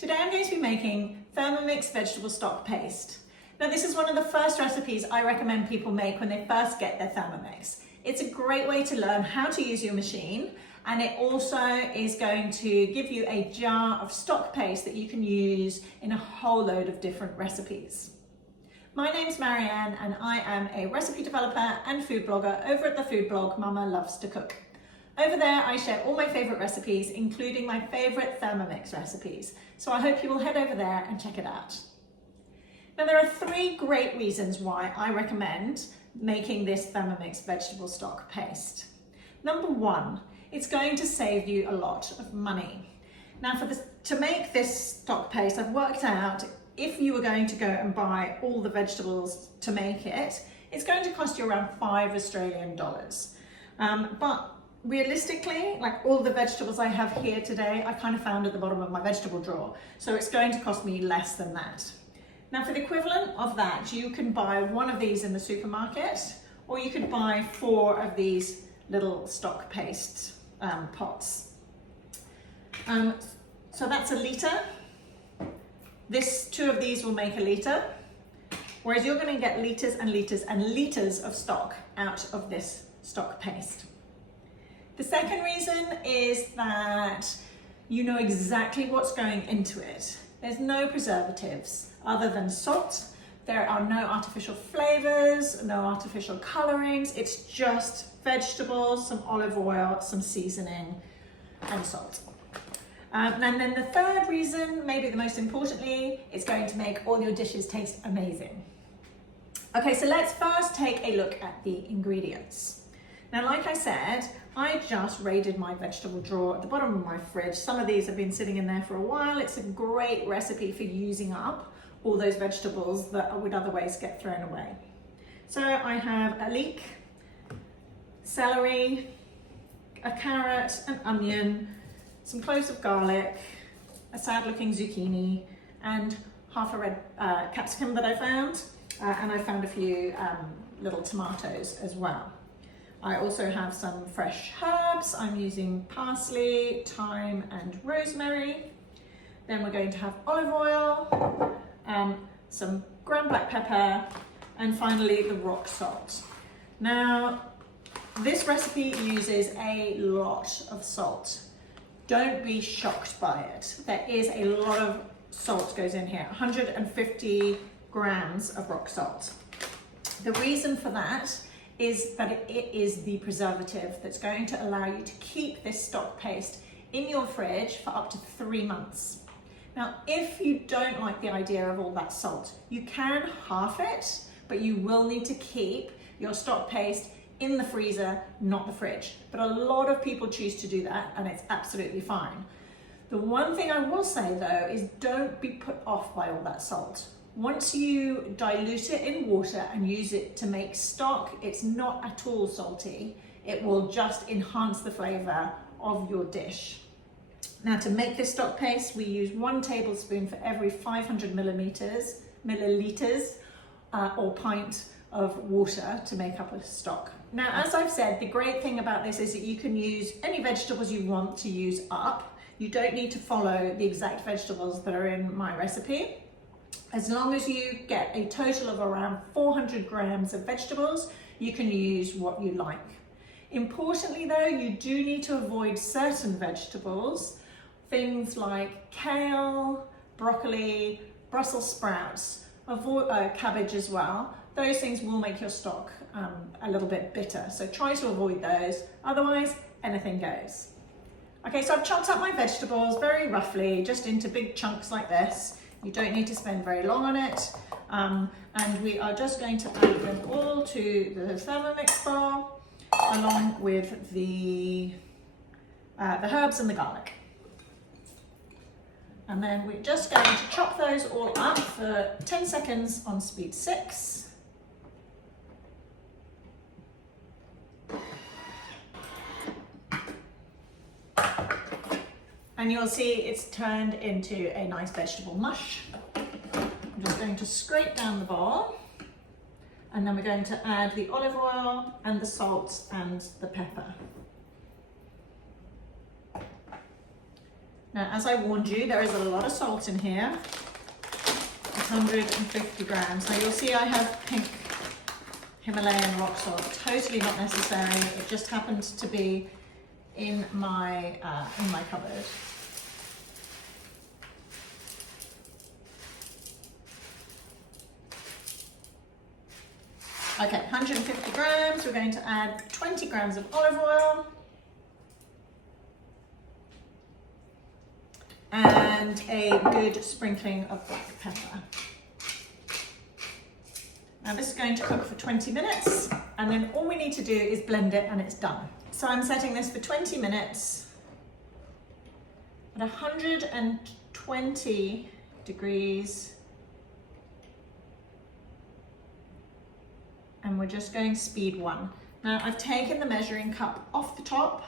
Today I'm going to be making Thermomix vegetable stock paste. Now this is one of the first recipes I recommend people make when they first get their Thermomix. It's a great way to learn how to use your machine, and it also is going to give you a jar of stock paste that you can use in a whole load of different recipes. My name's Marianne and I am a recipe developer and food blogger over at the food blog Mama Loves to Cook. Over there I share all my favourite recipes, including my favourite Thermomix recipes, so I hope you will head over there and check it out. Now there are three great reasons why I recommend making this Thermomix vegetable stock paste. Number one, it's going to save you a lot of money. Now to make this stock paste, I've worked out if you were going to go and buy all the vegetables to make it, it's going to cost you around $5 Australian. But realistically, like all the vegetables I have here today, I kind of found at the bottom of my vegetable drawer. So it's going to cost me less than that. Now for the equivalent of that, you can buy one of these in the supermarket, or you could buy 4 of these little stock paste pots. So that's a litre. 2 of these will make a litre, whereas you're going to get litres and litres and litres of stock out of this stock paste. The second reason is that you know exactly what's going into it. There's no preservatives other than salt. There are no artificial flavors, no artificial colorings. It's just vegetables, some olive oil, some seasoning, and salt. And then the third reason, maybe the most importantly, is going to make all your dishes taste amazing. Okay, so let's first take a look at the ingredients. Now, like I said, I just raided my vegetable drawer at the bottom of my fridge. Some of these have been sitting in there for a while. It's a great recipe for using up all those vegetables that would otherwise get thrown away. So I have a leek, celery, a carrot, an onion, some cloves of garlic, a sad looking zucchini, and half a red capsicum that I found. And I found a few little tomatoes as well. I also have some fresh herbs. I'm using parsley, thyme, and rosemary. Then we're going to have olive oil, some ground black pepper, and finally the rock salt. Now, this recipe uses a lot of salt. Don't be shocked by it. There is a lot of salt goes in here, 150 grams of rock salt. The reason for that is that it is the preservative that's going to allow you to keep this stock paste in your fridge for up to 3 months. Now, if you don't like the idea of all that salt, you can half it, but you will need to keep your stock paste in the freezer, not the fridge. But a lot of people choose to do that, and it's absolutely fine. The one thing I will say though is don't be put off by all that salt. Once you dilute it in water and use it to make stock, it's not at all salty. It will just enhance the flavor of your dish. Now to make this stock paste, we use 1 tablespoon for every 500 milliliters or pint of water to make up a stock. Now, as I've said, the great thing about this is that you can use any vegetables you want to use up. You don't need to follow the exact vegetables that are in my recipe. As long as you get a total of around 400 grams of vegetables, you can use what you like. Importantly though, you do need to avoid certain vegetables, things like kale, broccoli, Brussels sprouts, cabbage as well. Those things will make your stock a little bit bitter, so try to avoid those, otherwise anything goes. Okay, so I've chopped up my vegetables very roughly, just into big chunks like this. You don't need to spend very long on it. And we are just going to add them all to the Thermomix bowl, along with the herbs and the garlic. And then we're just going to chop those all up for 10 seconds on speed 6. And you'll see it's turned into a nice vegetable mush. I'm just going to scrape down the bowl, and then we're going to add the olive oil and the salt and the pepper. Now, as I warned you, there is a lot of salt in here, 150 grams. Now you'll see I have pink Himalayan rock salt, totally not necessary. It just happened to be in my cupboard. Okay, 150 grams. We're going to add 20 grams of olive oil. And a good sprinkling of black pepper. Now this is going to cook for 20 minutes, and then all we need to do is blend it and it's done. So I'm setting this for 20 minutes at 120 degrees. And we're just going speed 1. Now I've taken the measuring cup off the top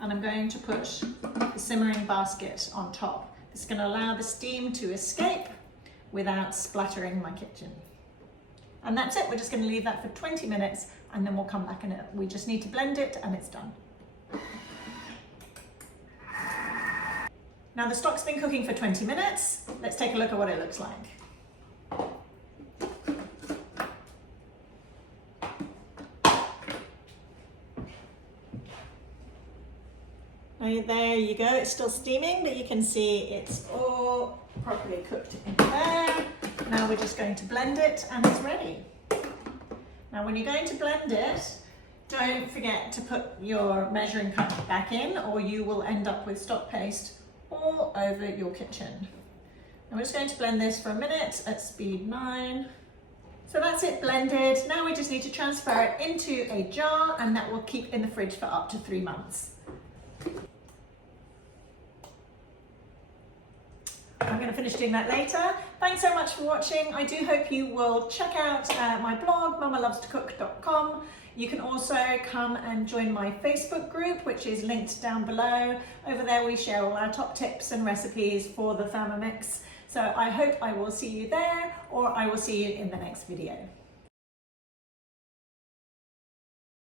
and I'm going to put the simmering basket on top. This is going to allow the steam to escape without splattering my kitchen. And that's it, we're just going to leave that for 20 minutes and then we'll come back and we just need to blend it and it's done. Now the stock's been cooking for 20 minutes. Let's take a look at what it looks like. There you go, it's still steaming, but you can see it's all properly cooked in there. Now we're just going to blend it and it's ready. Now when you're going to blend it, don't forget to put your measuring cup back in or you will end up with stock paste all over your kitchen. And we're just going to blend this for a minute at speed 9. So that's it blended. Now we just need to transfer it into a jar and that will keep in the fridge for up to 3 months. I'm going to finish doing that later. Thanks so much for watching. I do hope you will check out my blog, mamalovetocook.com. You can also come and join my Facebook group, which is linked down below. Over there we share all our top tips and recipes for the Thermomix. So I hope I will see you there, or I will see you in the next video.